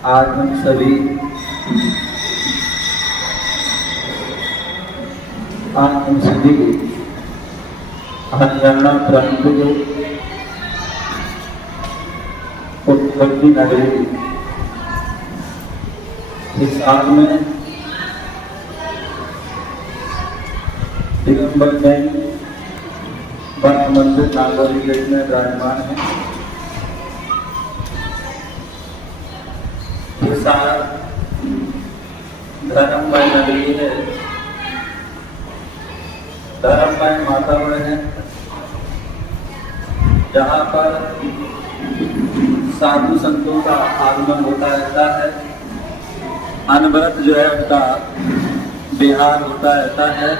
आज हम सभी हरियाणा प्रांत के उत्तरी नगरी हिसार में दिगंबर जैन वन मंदिर नागौरी गेट में विराजमान है। हिसार धर्ममय नगरी है, धर्ममय वातावरण है, जहाँ पर साधु संतों का आगमन होता रहता है। अनवरत जो है उनका विहार होता रहता है।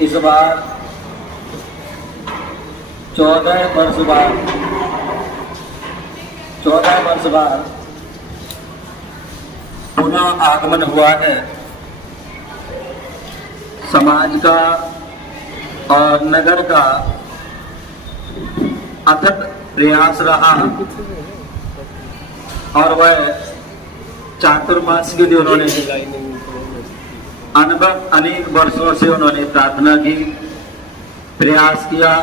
इस बार 14 वर्ष बाद पुनः आगमन हुआ है। समाज का और नगर का अथक प्रयास रहा और वह चातुर्मास के लिए उन्होंने अनेक वर्षों से उन्होंने प्रार्थना की, प्रयास किया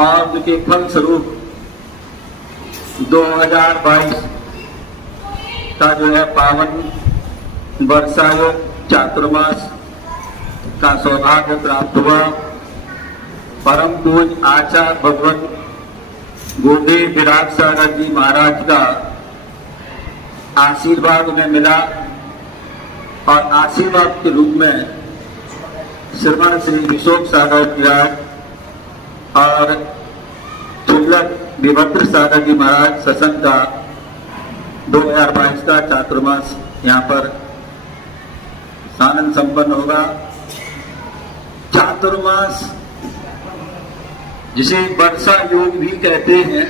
और उनके फलस्वरूप 2022 का जो है पावन वर्षायोग चातुर्मास का सौभाग्य प्राप्त हुआ। परम पूज्य आचार्य भगवत गुरुदेव विराट सागर जी महाराज का आशीर्वाद में मिला और आशीर्वाद के रूप में श्रवण श्री विशोक सागर विराट और तुल्लक विभद्र सागर जी महाराज सत्संग का 2022 का चातुर्मास यहाँ पर आनंद संपन्न होगा। चातुर्मास जिसे वर्षा योग भी कहते हैं,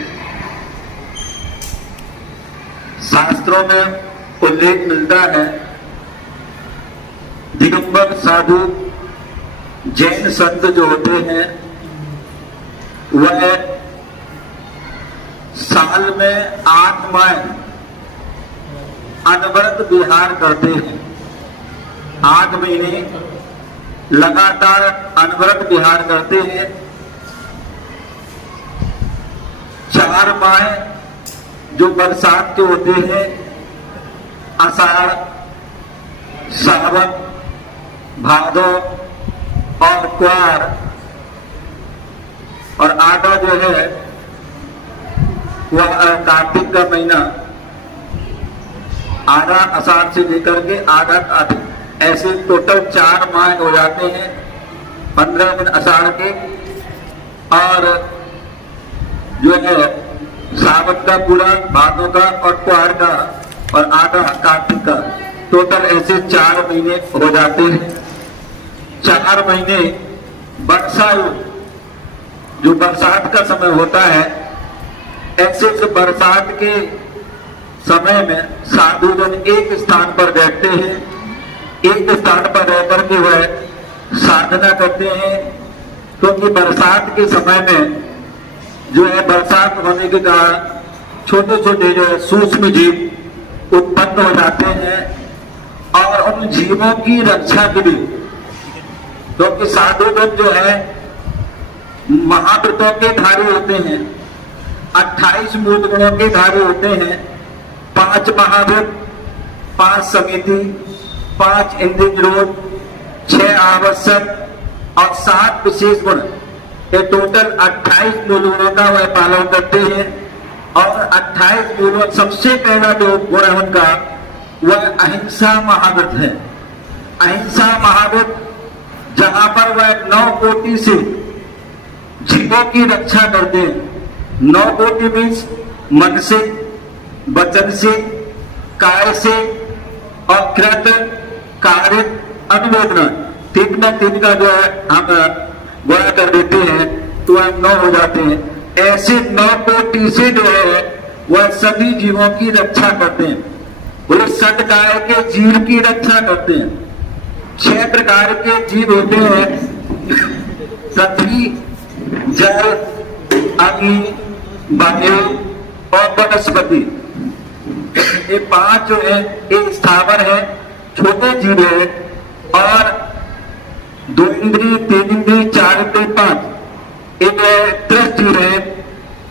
शास्त्रों में उल्लेख मिलता है। दिगंबर साधु जैन संत जो होते हैं वह साल में 8 माह अनवरत विहार करते हैं। 8 महीने लगातार अनवरत विहार करते हैं। 4 माह जो बरसात के होते हैं, आषाढ़, सावन, भादो और क्वार, और आधा जो है वह कार्तिक का महीना, आधा आषाढ़ से लेकर के आधा कार्तिक, ऐसे टोटल 4 माह हो जाते हैं। 15 दिन आषाढ़ के और जो है सावन का पूरा, भादों का और क्वार का और आधा कार्तिक का, टोटल ऐसे 4 महीने हो जाते हैं। 4 महीने वर्षा जो बरसात का समय होता है, ऐसे बरसात के समय में साधुजन एक स्थान पर बैठते हैं, एक स्थान पर रहकर के वह साधना करते हैं। क्योंकि बरसात के समय में जो है बरसात होने के कारण छोटे छोटे जो है सूक्ष्म जीव उत्पन्न हो जाते हैं और उन जीवों की रक्षा के लिए, क्योंकि साधुजन जो है महाव्रतों के धारी होते हैं, 28 मूल गुणों के धारी होते हैं, 5 महाव्रत, 5 समिति, 5 इंद्रिय निरोध, 6 आवश्यक और 7 विशेष गुण, ये टोटल 28 मूल गुणों का वह पालन करते हैं। और 28 मूल, सबसे पहला जो गुण है उनका वह अहिंसा महाव्रत है। अहिंसा महाव्रत जहां पर वह 9 कोटि से जीवों की रक्षा करते हैं। 9 कोटि मीन्स मन से, वचन से, काय से और कृत, कार्य, अनुमोदना, 3 का जो है हम गुणा कर देते हैं तो वह 9 हो जाते हैं। ऐसे 9 कोटि से जो है वह सभी जीवों की रक्षा करते हैं। बोले सटकाय के जीव की रक्षा करते हैं। 6 प्रकार के जीव होते हैं, पृथ्वी, जल, अग्नि, वायु और वनस्पति। ये पांच जो है ये स्थावर है, छोटे जीव है, और 2 इंद्री, 3 इंद्री, 4 इंद्री, 5 एक त्रस्त जीव है,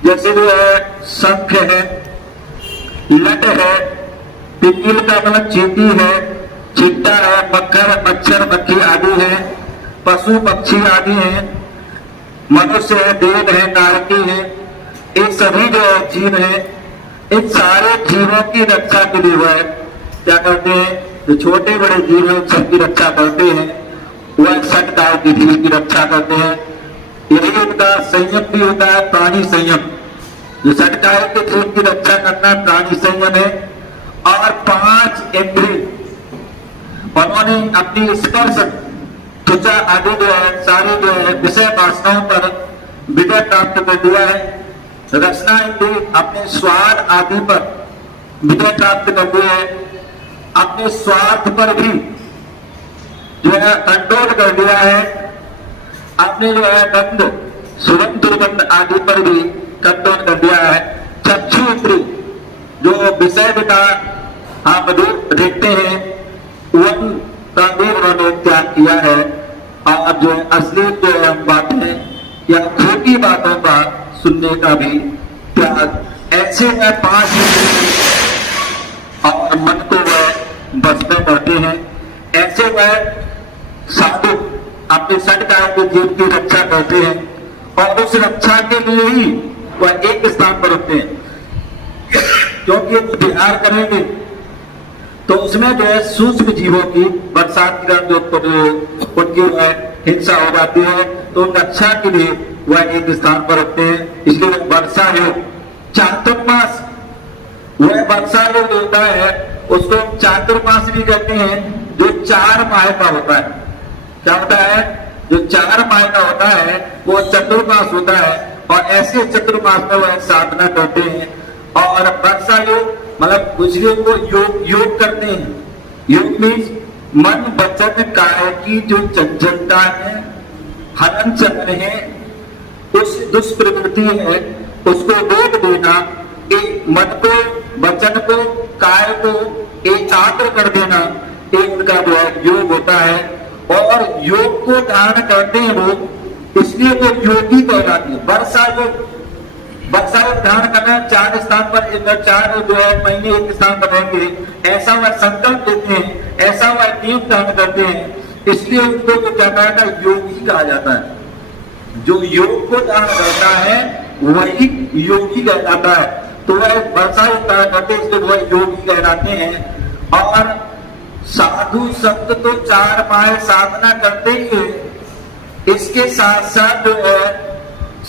जैसे जो है शंख है, लट है, पिपील का मतलब चींटी है, चिट्टा है, मक्खर, मच्छर, मक्खी आदि है, पशु पक्षी आदि है, मनुष्य है, देव है, नारकी है, ये सभी जो है जीव है। इन सारे जीवों की रक्षा के लिए वह क्या करते हैं, जो छोटे बड़े जीव हैं सबकी रक्षा करते हैं, वह सटकाय की जीव की रक्षा करते हैं। यही उनका संयम भी होता है, प्राणी संयम। जो सटकाय के जीव की रक्षा करना प्राणी संयम है। और 5 इंद्रिय उन्होंने अपनी स्पर्श, त्वचा आदि जो है सारी जो है विषय वासनाओं पर विजय प्राप्त कर दिया है। रचना इंद्रिय अपने स्वाद आदि पर विजय प्राप्त कर दिया है। अपने स्वार्थ पर भी जो है कंट्रोल कर दिया है। अपने जो है गंध, सुगंध, दुर्गंध आदि पर भी कंट्रोल कर दिया है। चक्षु इंद्रिय जो विषय का आप देखते हैं, वन का भी उन्होंने त्याग किया है। और जो असली जो बातें या खोटी बातों का सुनने का भी त्याग। ऐसे वह 5 और मन को वह बस में करते हैं। ऐसे वह साधु अपने सटकाय के जीव की रक्षा करते हैं, और उस रक्षा के लिए ही वह एक स्थान पर होते हैं। क्योंकि वो विहार करेंगे तो उसमें जो है सूक्ष्म जीवों की बरसात का जो उनकी हिंसा हो जाती है, तो रक्षा के लिए वह एक स्थान पर रखते हैं। इसलिए वर्षा योग, चातुर्मास, वह वर्षा योग होता है, उसको चातुर्मास भी कहते हैं, जो 4 माह का होता है। क्या होता है? जो 4 माह का होता है वो चतुर्मास होता है। और ऐसे चतुर्मास में वह साधना करते हैं। और वर्षा योग मतलब कुछ लोग को योग करते हैं। योग मीन्स मन वचन काया की जो चंचलता है, हनन चक्र है, उस दुष्प्रवृत्ति है, उसको रोक देना, एक मन को, वचन को, काय को एकाग्र कर देना, एक उनका जो है योग होता है। और योग को धारण करते हैं वो, इसलिए वो योगी कहलाते हैं। वर्षा योग धारण करना, 4 स्थान पर 4 जो है महीने एक स्थान पर रहेंगे, ऐसा वह संकल्प लेते हैं, ऐसा वह नियम धारण करते हैं। इसलिए उनको जो क्या कहता है, योगी कहा जाता है। जो योग को धारण करता है वही योगी कहलाता है। तो वह वर्षा धारण करते हैं, इसलिए वह योगी कहलाते हैं। और साधु शब्द तो 4 माह साधना करते ही है, इसके साथ साथ जो है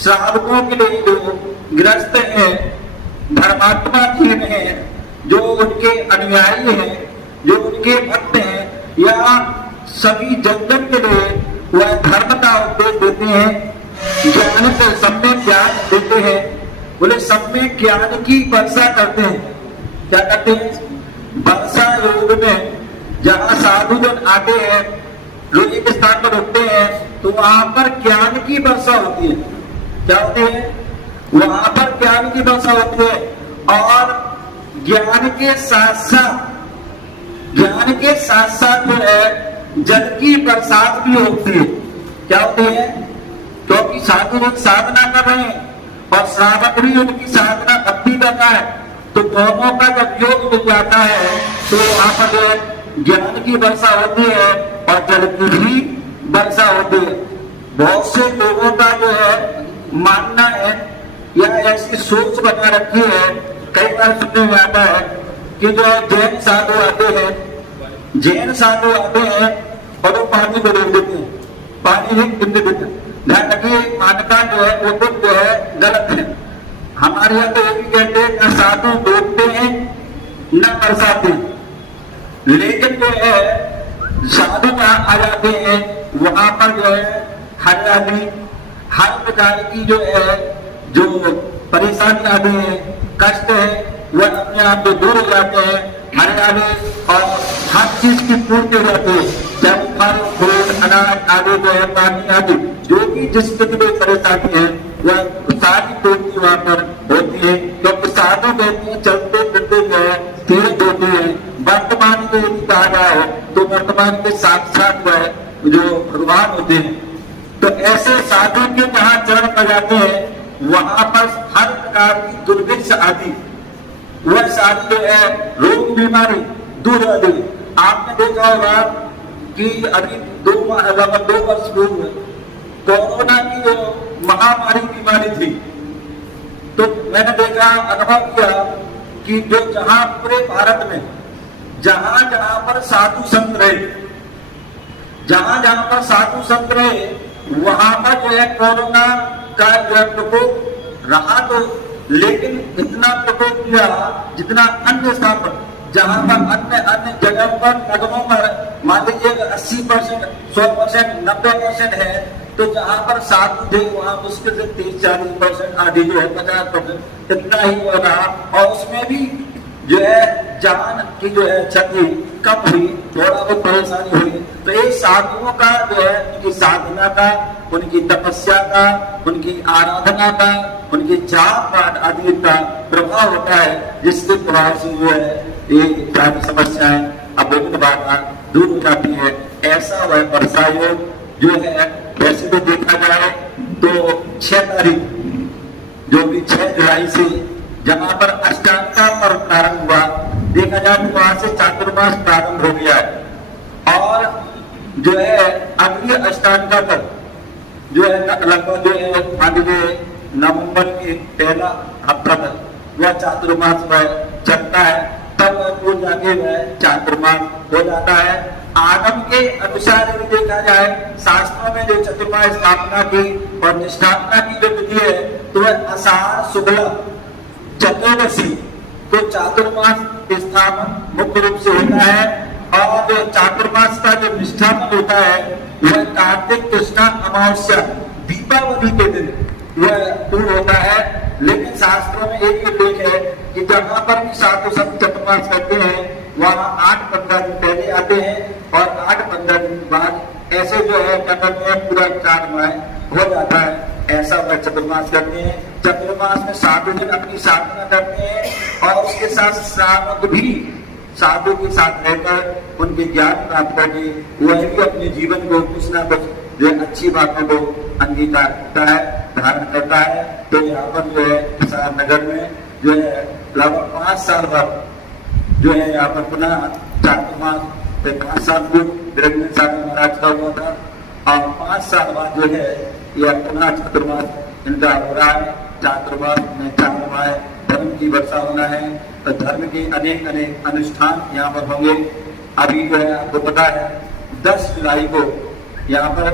श्रावकों के लिए जो ग्रस्त हैं, धर्मात्मा जीव हैं, जो उनके अनुयायी हैं, जो उनके भक्त हैं, या सभी जगत के लिए वह धर्म का उपदेश देते हैं, ज्ञान से सब में ज्ञान देते हैं। बोले सब में ज्ञान की वर्षा करते हैं। क्या करते हैं? वर्षा योग में जहाँ साधुजन आते हैं, लोग एक स्थान पर रुकते हैं, तो वहां पर ज्ञान की वर्षा होती है। क्या होती है? वहां पर ज्ञान की वर्षा होती है। और ज्ञान के साथ साथ जो है जल की बरसात भी होती है। क्या होती है? क्योंकि साधु लोग साधना कर रहे हैं और श्रावक भी उनकी साधना भक्ति करता है, तो दोनों का जब योग मिल जाता है तो वहां पर जो है ज्ञान की वर्षा होती है और जल की भी वर्षा होती है। बहुत से लोगों का जो है मानना है या ऐसी सोच बना रखी है, कई बार सुनने में आता है कि जो जैन साधु आते हैं और वो पानी को रोक देते हैं, पानी ही बिंद देते हैं। ध्यान रखिए, मान्यता जो है वो तो जो है गलत है। हमारे यहाँ तो ये भी कहते हैं न साधु डूबते हैं न बरसाते, लेकिन जो है साधु जहाँ आ जाते हैं वहां पर जो है हरियाली, हर प्रकार की जो है जो परेशानी आती है, कष्ट है, वह अपने आप से दूर हो जाते हैं। हरियाली और हर चीज की पूर्ति हो जाती है, चाहे फल फूल अनाज आदि जो है, पानी आदि जो भी जिसके लिए परेशानी है वह सारी पूर्ति वहां पर होती है। क्योंकि साधु कहते हैं चलते फिरते जो है तीर्थ होते हैं। वर्तमान में यदि कहा जाए तो वर्तमान के साक्षात जो भगवान होते हैं। तो ऐसे साधु के जहां चरण पर जाते हैं वहां पर हर प्रकार की दुर्भिक्ष आदि वह साधु जो है रोग बीमारी दूर हो गई। आपने देखा होगा कि अभी 2 वर्ष पूर्व कोरोना की जो महामारी बीमारी थी, तो मैंने देखा अनुभव किया कि जो जहां पूरे भारत में जहां जहां पर साधु संत रहे, जहां जहां पर साधु संत रहे वहां पर जो है कोरोना का जो है प्रकोप रहा, तो लेकिन इतना प्रकोप किया जितना अन्य स्थान पर, जहां पर अन्य जगह पर नगरों पर मान लीजिए 80%, 100%, 90% है, तो जहां पर साधु थे वहां मुश्किल से 30-40% आदि जो है 50% इतना ही हो रहा। और उसमें भी जो है जान की जो है क्षति कम हुई, थोड़ा बहुत परेशानी हुई। तो ये साधुओं का जो है उनकी साधना का, उनकी तपस्या का, उनकी आराधना का, उनकी जाप पाठ आदि का प्रभाव होता है, जिसके प्रभाव से जो है ये सारी समस्याएं अब विभिन्न बाधा दूर हो जाती है। ऐसा वह वर्षा योग जो है, वैसे तो देखा जाए तो 6 तारीख जो भी 6 जुलाई से जहां पर अष्टांग का पर्व प्रारंभ हुआ, देखा जाए तो वहां से चातुर्मास प्रारंभ हो गया है। और जो है अगली अष्टांग का पर्व जो है लगभग जो है मान लीजिए नवंबर के पहला हफ्ता तक वह चातुर्मास वह चलता है, तब वो जाके वह चातुर्मास हो जाता है। आगम के अनुसार यदि देखा जाए शास्त्रों में जो चतुर्मास स्थापना की और निष्ठापना की जो विधि है, तो वह आषाढ़ शुक्ल चतुर्दशी को चातुर्मास स्थापन मुख्य रूप से होता है। और जो चातुर्मास का जो निष्ठापन होता है वह कार्तिक कृष्णा अमावस्या दीपावली के दिन वह पूर्ण होता है। लेकिन शास्त्रों में एक उल्लेख है कि जहां पर भी साधु संत चतुर्मास करते हैं वहां 8-15 दिन पहले आते हैं और 8-15 दिन बाद ऐसे जो है करते हैं पूरा 4 माह हो जाता है। ऐसा वह चतुर्मास करते हैं। चतुर्मास में साधु जन अपनी साधना करते हैं और उसके साथ श्रावक भी साधु के साथ रहकर उनके ज्ञान प्राप्त करके वह भी अपने जीवन को कुछ ना कुछ जो अच्छी बातों को अंगीकार करता है, धारण करता है। तो यहाँ पर जो है किसान नगर में जो है लगभग 5 साल बाद जो है यहाँ पर पुनः चातुर्मास 5 साल पूर्व विरंजन सागर महाराज का हुआ था और 5 साल बाद जो है यह पुनः चातुर्मास इनका हो रहा है। चातुर्मास में 4 माह धर्म की वर्षा होना है, तो धर्म के अनेक अनेक अनुष्ठान यहाँ पर होंगे। अभी जो है आपको पता है 10 जुलाई को यहाँ पर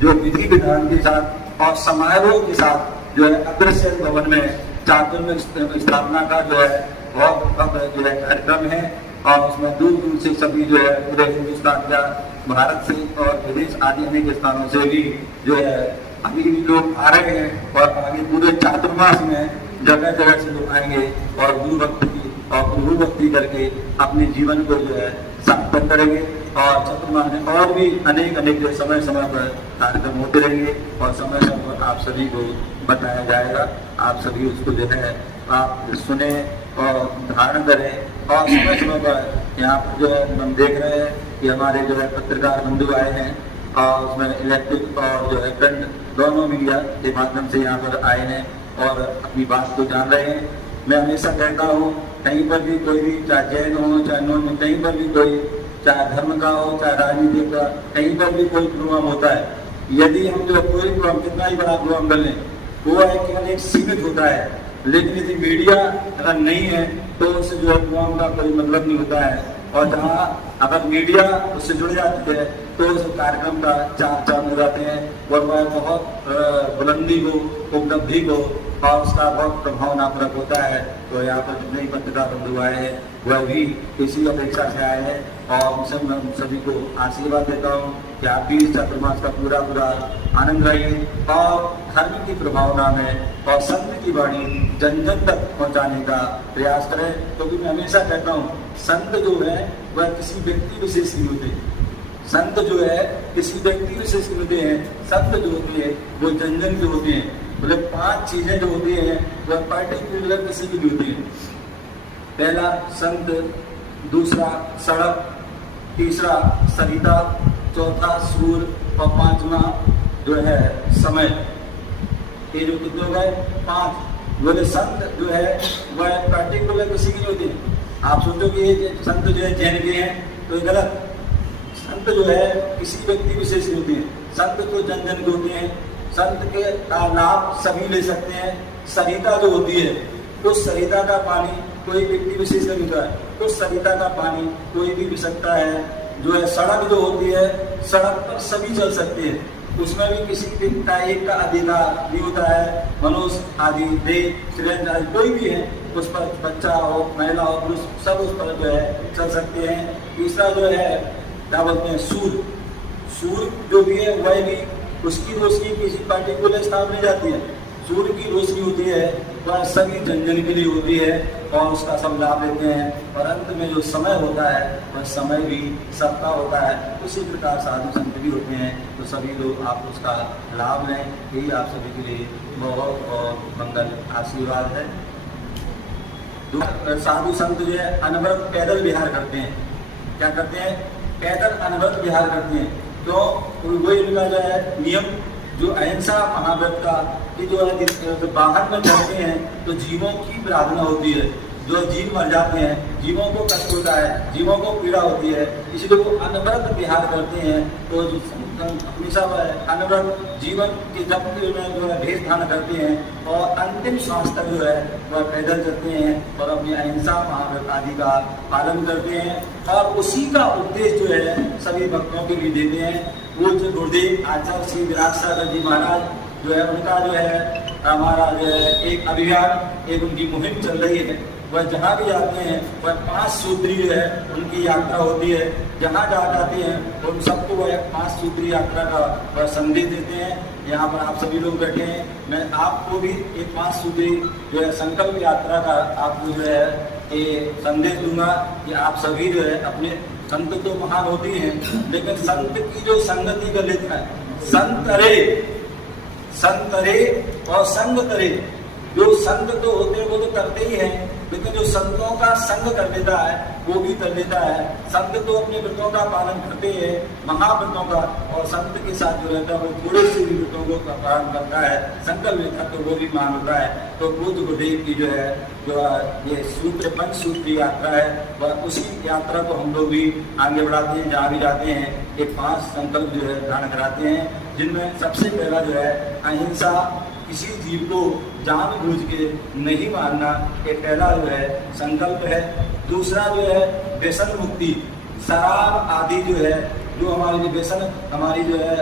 जो विधि विधान के साथ और समारोह के साथ जो है अग्रसेन भवन में चातुर्मास स्थापना का जो है बहुत जो है कार्यक्रम है। और उसमें दूर दूर से सभी जो है पूरे हिंदुस्तान का, भारत से और विदेश आदि अनेक स्थानों से भी जो है अभी भी लोग आ रहे हैं। और आगे पूरे चातुर्मास में जगह जगह से लोग आएंगे और गुरु भक्ति और गुरु भक्ति करके अपने जीवन को जो है सार्थक करेंगे। और चतुर्मास में और भी अनेक अनेक जो समय समय पर कार्यक्रम होते रहेंगे और समय समय पर आप सभी को बताया जाएगा। आप सभी उसको जो है आप सुने और धारण करें। और समय समय पर यहाँ पर जो है हम देख रहे हैं कि हमारे जो है पत्रकार बंधु आए हैं और उसमें इलेक्ट्रिक और जो है प्रिंट दोनों मीडिया के माध्यम से यहाँ पर आए हैं और अपनी बात को जान रहे हैं। मैं हमेशा कहता हूँ कहीं पर भी कोई भी, चाहे जैन हो चाहे नॉन हो, कहीं पर भी कोई, चाहे धर्म का हो चाहे राजनीति का, कहीं पर भी कोई प्रोग्राम होता है, यदि हम जो कोई प्रोग्राम कितना ही बड़ा प्रोग्राम कर लें वो है केवल एक सीमित होता है। लेकिन यदि मीडिया अगर नहीं है तो उससे जो है प्रोग्राम का कोई मतलब नहीं होता है। और जहाँ अगर मीडिया उससे जुड़ जाती है तो उस कार्यक्रम का चार चांद हो जाते हैं और वह बहुत बुलंदी को, उपलब्धि को और उसका बहुत प्रभाव नामक होता है। तो यहाँ पर जितने ही पत्रकार बंधु आए हैं वह भी इसी अपेक्षा से आए हैं और उनसे मैं सभी को आशीर्वाद देता हूँ कि आप भी इस चातुर्मास का पूरा पूरा आनंद रहिए और धर्म की प्रभावना में और संत की वाणी जन जन तक पहुँचाने का प्रयास करें। क्योंकि मैं हमेशा कहता हूँ संत जो है वह किसी व्यक्ति विशेष की होते हैं, संत जो है किसी व्यक्ति विशेष के होते हैं, संत जो होते हैं वो जन जन के होते हैं। बोले 5 चीजें जो होती हैं वह पर्टिकुलर किसी की होती है। पहला संत, दूसरा सड़क, तीसरा सरिता, चौथा सूर्य और 5वां जो है समय। ये जो कितने हो गए 5। बोले संत जो है वह पर्टिकुलर किसी की होती है। आप सोचो कि ये संत जो है जैन के हैं तो ये गलत। संत जो है किसी व्यक्ति विशेष की होती है। संत तो जन जन के होते हैं। संत के का लाभ सभी ले सकते हैं। सरिता जो होती है उस सरिता का पानी कोई व्यक्ति विशेष का होता है, उस सरिता का पानी कोई भी पी सकता है। जो है सड़क जो होती है, सड़क पर सभी चल सकते हैं, उसमें भी किसी का एक का अधिकार नहीं होता है। मनुष्य आदि देव श्रेष्ठ आदि कोई भी है उस पर, बच्चा हो महिला हो पुरुष सब उस पर जो है चल सकते हैं। तीसरा जो है क्या बोलते हैं सूर्य। सूर्य जो भी है वह भी उसकी रोशनी किसी पर्टिकुलर स्थान में जाती है। सूर्य की रोशनी होती है वह सभी जन जन के लिए होती है और उसका सब लाभ लेते हैं। और अंत में जो समय होता है वह समय भी सबका होता है। उसी प्रकार साधु संत भी होते हैं तो सभी लोग आप उसका लाभ लें। यही आप सभी के लिए बहुत बहुत मंगल आशीर्वाद है। साधु संत जो है अनवरत पैदल विहार करते हैं। क्या करते हैं? पैदल अनवरत विहार करते हैं। क्यों? वही उनका जो है नियम जो अहिंसा महाव्रत का कि जो है बाहर में चलते हैं तो जीवों की प्रार्थना होती है। जो जीव मर जाते हैं, जीवों को कष्ट होता है, जीवों को पीड़ा होती है, इसलिए वो अनवरत विहार करते हैं। तो हमेशा अनवरत जीवन के जब जो है भेष धारण करते हैं और अंतिम श्वास तक जो है वह पैदल चलते हैं और अपनी अहिंसा महाव्रत आदि का पालन करते हैं। और उसी का उपदेश जो है सभी भक्तों के लिए देते हैं। पूज्य गुरुदेव आचार्य श्री विराट सागर जी महाराज जो है उनका जो है हमारा जो है एक अभियान, एक उनकी मुहिम चल रही है। वह जहाँ भी जाते हैं वह 5 सूत्री जो है उनकी यात्रा होती है। जहाँ जाते हैं उन सबको वह 5 सूत्री यात्रा का वह संदेश देते हैं। यहाँ पर आप सभी लोग बैठे हैं, मैं आपको भी एक 5 सूत्री जो है संकल्प यात्रा का आपको जो है ये संदेश दूंगा कि आप सभी जो है अपने संत तो महान होती हैं लेकिन संत की जो संगति कर लेता है। संत रे और संग करे। जो संत तो होते हैं वो तो करते ही हैं लेकिन जो संतों का संग कर लेता है वो भी कर लेता है। संत तो अपने व्रतों का पालन करते हैं, महाव्रतों का, और संत के साथ जो रहता है वो थोड़े से भी व्रतों को पालन करता है, संकल्प लेता तो वो भी मान होता है। तो बुद्ध गुरुदेव की जो है जो ये सूत्र 5 सूत्री यात्रा है वह उसी यात्रा को हम लोग भी आगे बढ़ाते हैं। जहाँ भी जाते हैं ये 5 संकल्प जो है धारण कराते हैं, जिनमें सबसे पहला जो है अहिंसा, किसी जीव को जानबूझ के नहीं मारना, ये पहला जो है संकल्प है। दूसरा जो है व्यसन मुक्ति, शराब आदि जो है जो हमारे व्यसन हमारी जो है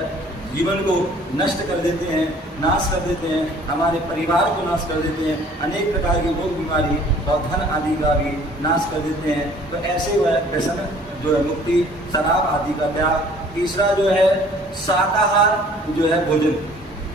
जीवन को नष्ट कर देते हैं, नाश कर देते हैं, हमारे परिवार को नाश कर देते हैं, अनेक प्रकार की रोग बीमारी और धन आदि का भी नाश कर देते हैं। तो ऐसे वह व्यसन जो है मुक्ति, शराब आदि का त्याग। तीसरा जो है शाकाहार जो है भोजन,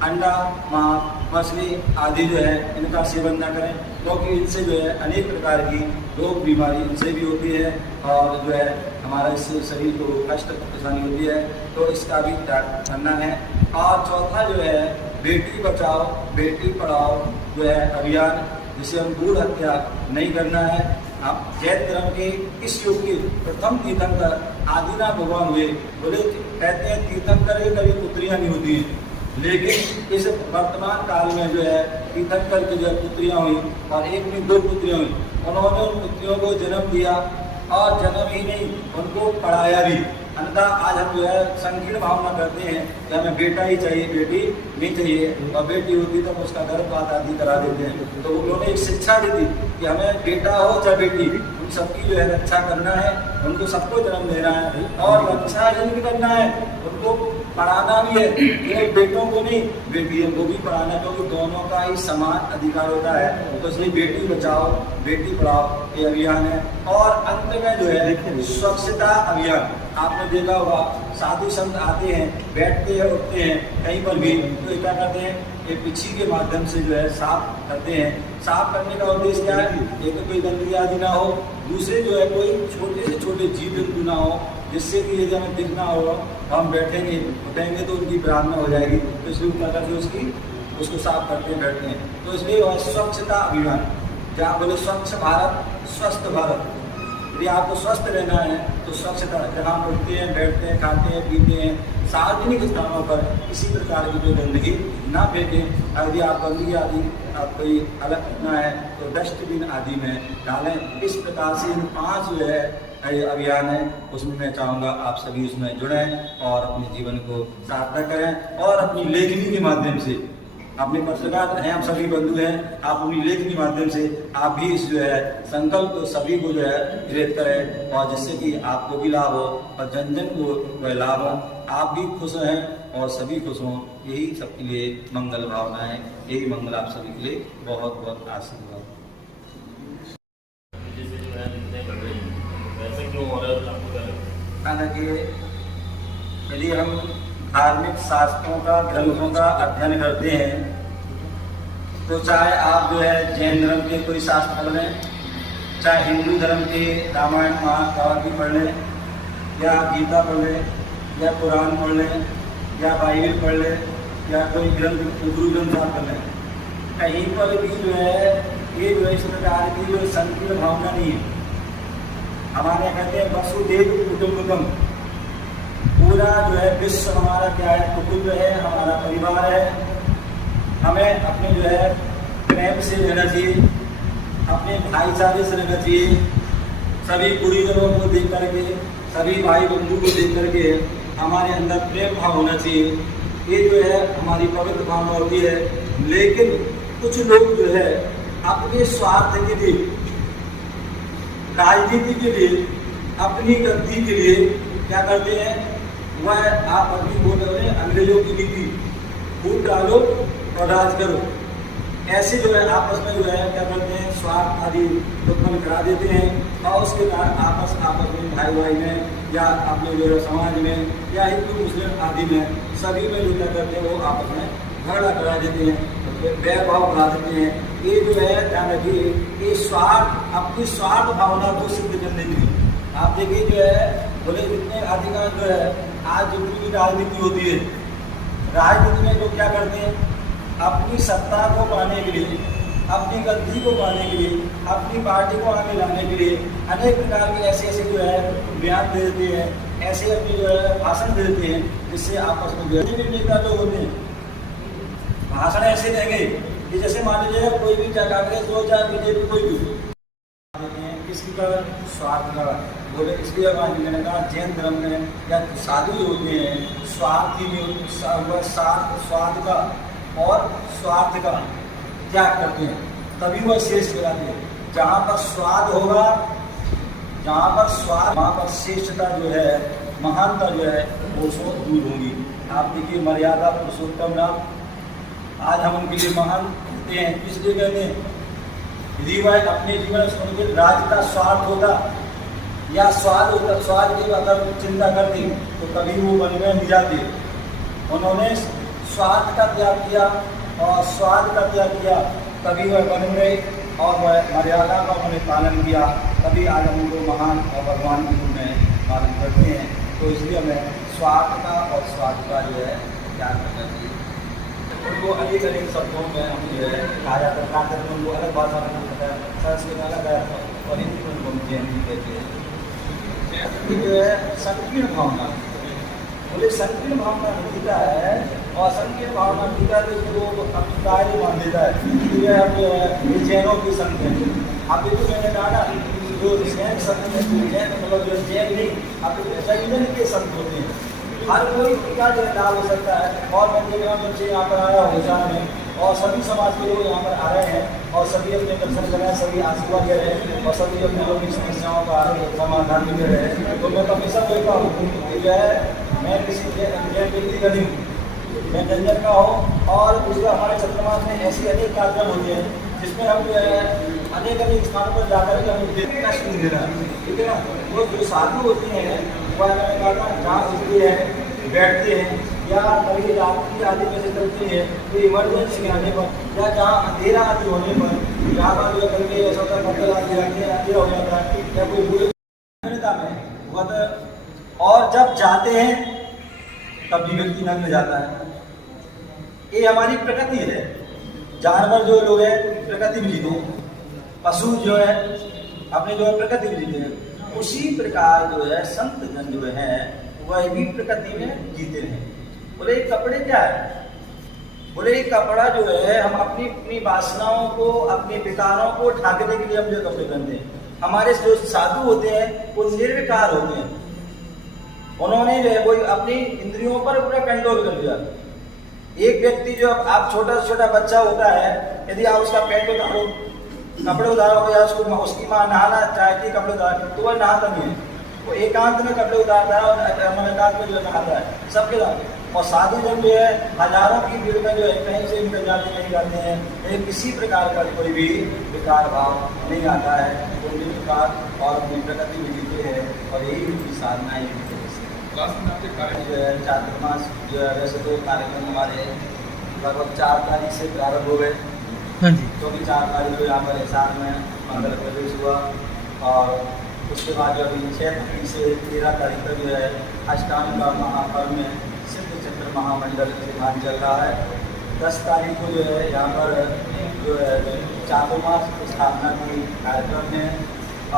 अंडा, मांस, मछली आदि जो है इनका सेवन न करें क्योंकि इनसे जो है अनेक प्रकार की रोग बीमारी इनसे भी होती है और जो है हमारा इससे शरीर को कष्ट परेशानी होती है। तो इसका भी त्याग करना है। और चौथा जो है बेटी बचाओ बेटी पढ़ाओ जो है अभियान, जिसे हम भ्रूण हत्या नहीं करना है। आप जैन धर्म के इस युग के प्रथम तीर्थंकर आदिनाथ भगवान हुए। बोले कहते हैं तीर्थंकर के कभी पुत्रियां नहीं होती हैं, लेकिन इस वर्तमान काल में जो है तीर्थंकर की जो पुत्रियां हुई और एक में 2 पुत्रियां हुई। उन्होंने उन पुत्रियों को जन्म दिया और जन्म ही नहीं उनको पढ़ाया भी। अन्यथा आज हम जो है संकीर्ण भावना करते हैं कि हमें बेटा ही चाहिए, बेटी नहीं चाहिए, और बेटी होती तो उसका गर्भपात आदि करा देते हैं। तो उन्होंने एक शिक्षा दी थी कि हमें बेटा हो चाहे बेटी, उन सबकी जो है रक्षा करना है, उनको सबको जन्म देना है और रक्षा ही भी करना है, उनको पढ़ाना भी है। केवल बेटों को नहीं, बेटियों को भी पढ़ाना, क्योंकि दोनों का ही समान अधिकार होता है। तो इसलिए बेटी बचाओ बेटी पढ़ाओ ये अभियान है। और अंत में जो है स्वच्छता अभियान। आपने देखा होगा साधु संत आते हैं, बैठते हैं, उठते हैं कहीं पर भी, तो क्या करते हैं ये पिछी के माध्यम से जो है साफ करते हैं। साफ करने का उद्देश्य क्या है? एक तो कोई गंदगी आदि ना हो, दूसरे जो है कोई छोटे से छोटे जीव जंतु ना हो, जिससे कि यदि हमें दिखना हो हम बैठेंगे उठेंगे तो उनकी प्रार्थना हो जाएगी। तो इसलिए क्या करते हैं उसकी उसको साफ करते हैं, बैठते हैं। तो इसलिए वह स्वच्छता अभियान, जहाँ बोले स्वच्छ भारत स्वस्थ भारत, यदि आपको स्वस्थ रहना है तो स्वच्छता, जहाँ हम उठते हैं, बैठते हैं, खाते हैं, पीते हैं, सार्वजनिक स्थानों पर किसी प्रकार की कोई गंदगी ना फेंकें। यदि आप गंदगी आदि आप कोई अलग करना है तो डस्टबिन आदि में डालें। इस प्रकार से इन 5 जो है अभियान है, उसमें मैं चाहूँगा आप सभी उसमें जुड़ें और अपने जीवन को सार्थक करें और अपनी लेखनी के माध्यम से, अपने पत्रकार हैं, हम सभी बंधु हैं, आप अपनी लेखनी के माध्यम से आप भी इस जो है संकल्प को सभी को जो है प्रेरित करें, और जिससे कि आपको भी लाभ हो और जन जन को वह लाभ हो, आप भी खुश रहें और सभी खुश हों। यही सबके लिए मंगल भावना है, यही मंगल आप सभी के लिए बहुत बहुत आशीर्वाद। हालांकि यदि हम धार्मिक शास्त्रों का, ग्रंथों का अध्ययन करते हैं तो चाहे आप जो है जैन धर्म के कोई शास्त्र पढ़ लें, चाहे हिंदू धर्म के रामायण महाभारत भी पढ़ लें, या गीता पढ़ लें, या पुराण पढ़ लें, या बाइबल पढ़ लें, या कोई ग्रंथ गुरु ग्रंथ आप पढ़ लें, कहीं पर भी जो है ये जो इस प्रकार की जो संकीर्ण भावना नहीं है। हमारे कहते हैं वसुधैव कुटुंबकम, पूरा जो है विश्व हमारा क्या है, कुटुंब है, हमारा परिवार है। हमें अपने जो है प्रेम से रहना चाहिए, अपने भाईचारे से रहना चाहिए, सभी गुरुजनों को देख करके, सभी भाई बंधु को देख करके हमारे अंदर प्रेम भाव होना चाहिए। ये जो है हमारी पवित्र भावना होती है। लेकिन कुछ लोग जो है अपने स्वार्थ के लिए, राजनीति के लिए, अपनी गद्दी के लिए क्या करते हैं, वह आप अभी बोल रहे हैं अंग्रेजों की नीति, फूट डालो और राज करो, ऐसे जो है आपस में जो है क्या करते हैं, स्वार्थ आदि उत्पन्न करा देते हैं, और उसके कारण आपस में भाई भाई में, या अपने जो है समाज में, या हिंदू मुस्लिम आदि में, सभी में जो क्या करते हैं वो आपस में झगड़ा करा देते हैं, वैरभाव बढ़ा देते हैं। ये जो है ध्यान रखिए, ये स्वार्थ, अपनी स्वार्थ भावना को सिद्ध करने के लिए आप देखिए जो है बोले जितने अधिकार जो है आज जितनी भी राजनीति होती है, राजनीति में लोग क्या करते हैं, अपनी सत्ता को पाने के लिए, अपनी गद्दी को पाने के लिए, अपनी पार्टी को आगे लाने के लिए अनेक प्रकार के ऐसे ऐसे जो है बयान दे देते हैं, ऐसे अपनी जो है भाषण दे देते हैं, जिससे आपस में जो है नेता लोग होते हैं भाषण ऐसे देंगे कि जैसे मान लीजिए कोई भी चाहे कांग्रेस हो चाहे बीजेपी कोई भी देते हैं, किसी का स्वार्थ का बोले। इसलिए मैंने कहा जैन धर्म में या साधु होते हैं स्वार्थी नहीं होते, स्वार्थ का और स्वार्थ का त्याग करते हैं, तभी वह शेष कहलाते हैं। जहाँ पर स्वाद होगा, जहाँ पर स्वाद, वहाँ पर श्रेष्ठता जो है, महानता जो है वो सो दूर होगी। आप देखिए मर्यादा पुरुषोत्तम राम, आज हम उनके लिए महान कहते हैं, इसलिए कहते हैं यदि वह अपने जीवन में राज्य का स्वार्थ होता या स्वाद होता, स्वाद की अगर चिंता करती तो कभी वो बन में नहीं जाते। उन्होंने स्वाद का त्याग किया और स्वाद का त्याग किया, तभी वह बन गए और वह मर्यादा का उन्होंने पालन किया, तभी आज हम उनको महान और भगवान के रूप में पालन करते हैं। तो इसलिए हमें स्वार्थ का और स्वाद का जो है त्याग करना चाहिए। उनको अनेक अनेक शब्दों में हम जो है कहा जाता है, खाकर में उनको अलग भाषा में बताया, संस्कृत अलग है और हिंदी में उनको जैन भी कहते हैं। जो है संकीर्ण भावना, बोले संकीर्ण भावना गीता है, और संकीर्ण भावना गीता जो अपनी कार्य मान देता है। अब जैनों की संघ है, अब ये मैंने कहा ना जो जैन संघ है, जैन मतलब जो जैन नहीं, अब जैन के संघ होते हैं, हर कोई का जो लाभ हो सकता है। और मैं देख रहा हूँ बच्चे यहाँ पर आया हूँ में, और सभी समाज के लोग यहाँ पर आ रहे हैं और सभी अपने दर्शन कर रहे हैं, सभी आशीर्वाद दे रहे हैं और सभी अपने लोगों की समस्याओं का समाधान भी दे रहे हैं। तो मैं हमेशा कहता हूँ कि जो है मैं किसी जैन व्यक्ति का नहीं हूँ, मैं जंजर का हूँ। और दूसरा हमारे चंद्रमास में ऐसे अनेक कार्यक्रम होते हैं जिसमें हम जो है अनेक अनेक स्थानों पर जाकर के हमें देखना शुरू देना, ठीक है ना। वो जो साधु होते हैं वह मैंने कहा था जहाँ उठते हैं बैठते हैं, या कभी रात्रि आदि में से चलते हैं, तो इमरजेंसी के आने पर, या जहाँ अंधेरा आदि होने पर, जहाँ पर जो करके ऐसा होता है मंगल आदि अंधेरा हो जाता है, या कोई बुरे में वह, और जब जाते हैं तब भी व्यक्ति नग्न जाता है। ये हमारी प्रकृति है। जानवर जो लोग हैं प्रकृति में जीते हैं, पशु जो है अपने जो है प्रकृति में जीते हैं। उसी प्रकार जो है संत जन जो है वह भी प्रकृति में जीते हैं। बोले ये कपड़े क्या है? बोले ये कपड़ा जो है हम अपनी अपनी वासनाओं को, अपने विकारों को ढांकने के लिए हम जो कपड़े पहनते हैं। हमारे जो साधु होते हैं वो निर्विकार होते हैं। उन्होंने जो है वो अपनी इंद्रियों पर पूरा कंट्रोल कर लिया। एक व्यक्ति जो आप छोटा से छोटा बच्चा होता है, यदि आप उसका पैंट उतारो, कपड़े उतारो या उसकी माँ नहाना चाहती है कपड़े उतार, तो वह नहाता नहीं है। वो एकांत में कपड़े उतारता है और एकांत में जो नहाता है सबके साथ। और साधु जन जो है हजारों की भीड़ में जो है कहीं से निकल जाते नहीं जाते हैं, लेकिन किसी प्रकार का कोई भी विकार भाव नहीं आता है। वो निर्विकार और अपनी प्रकृति में जीते हैं और यही उनकी साधना है। जो है चातुर्मास जो है वैसे तो कार्यक्रम हमारे लगभग 4 तारीख से प्रारंभ हो गए। हाँ जी। क्योंकि 4 तारीख को यहाँ पर एहसान में मंगल प्रवेश हुआ और उसके बाद जो अभी 6 तारीख से 13 तारीख तक जो है अष्टांग का महापर्व में सिद्ध चंद्र महामंडल विधान चल रहा है। 10 तारीख को जो है यहाँ पर जो है चातुर्मास स्थापना की कार्यक्रम है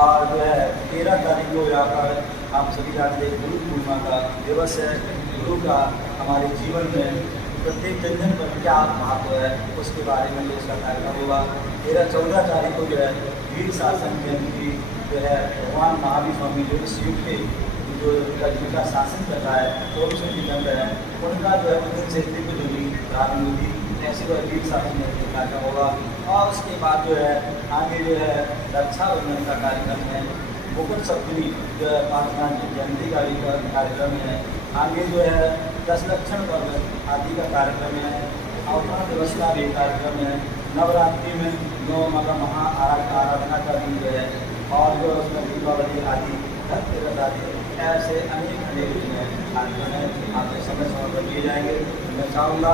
और जो है 13 तारीख को यहाँ पर आप सभी जानते हैं गुरु पूर्णिमा का दिवस है। गुरु का हमारे जीवन में प्रत्येक जन पर क्या महत्व है उसके बारे में इसका कार्यक्रम होगा। 13-14 तारीख को जो है वीर शासन जयंती जो है भगवान महावीर स्वामी जो इस युग के जो जिनका शासन कर रहा है 24 जन है उनका जो है उस दिन से दिव्य जोड़ी प्रारंभ हुई। ऐसे वह वीर शासन जयंती कार्यक्रम होगा और उसके बाद जो है आगे जो है रक्षाबंधन का कार्यक्रम है। मुकुट सप्तमी जो है 5 जयंती का भी कार्यक्रम है। आगे जो है 10 लक्षण पर्व आदि का कार्यक्रम है। अवतरण दिवस का भी कार्यक्रम है। नवरात्रि में 9 मतलब आराधना का भी जो है और जो उसमें दीपावली आदि धनतेरस आदि ऐसे अनेक कार्यक्रम है। आपके समय पर किए जाएंगे। मैं चाहूँगा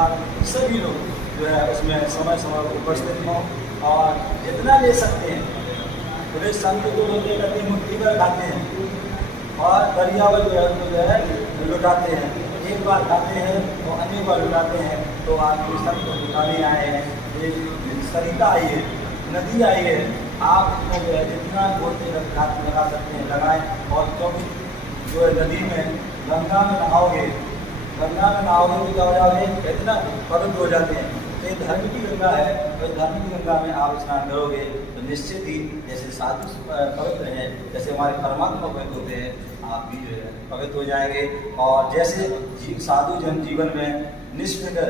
सभी लोग जो है उसमें समय पर उपस्थित हों और जितना ले सकते हैं पूरे संत को लोग करते मुट्ठी पर खाते हैं और दरिया जो है उनको जो है लुटाते हैं। एक बार खाते हैं तो अनेक बार लुटाते हैं। तो आज ये संत को लुटाने आए हैं। ये सरिता आई है, नदी आई है, आप इसमें जो है जितना बोलते हाथ लगा सकते हैं लगाएं। और क्योंकि जो है नदी में गंगा में नहाओगे तो क्या हो जाओगे, इतना पवित्र हो जाते हैं। तो ये धर्म की गंगा है, तो धर्म की गंगा में आप स्नान करोगे तो निश्चित ही जैसे साधु पवित्र हैं, जैसे हमारे परमात्मा पवित्र होते हैं, आप भी जो है पवित्र हो जाएंगे। और जैसे साधु जन जीवन में निष्फिक्र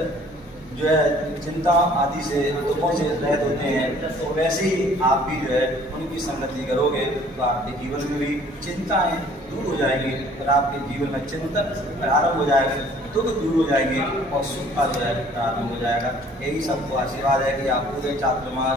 जो है चिंता आदि से दुखों से रहित होते हैं, तो वैसे ही आप भी जो है उनकी संगति करोगे तो आपके जीवन में भी चिंताएं दूर हो जाएंगी और आपके जीवन में चिंतन प्रारंभ हो जाएगी, दुख दूर हो जाएंगे और सुख का जो है प्रारंभ हो जाएगा। यही सबको आशीर्वाद है कि आप पूरे चातुर्मास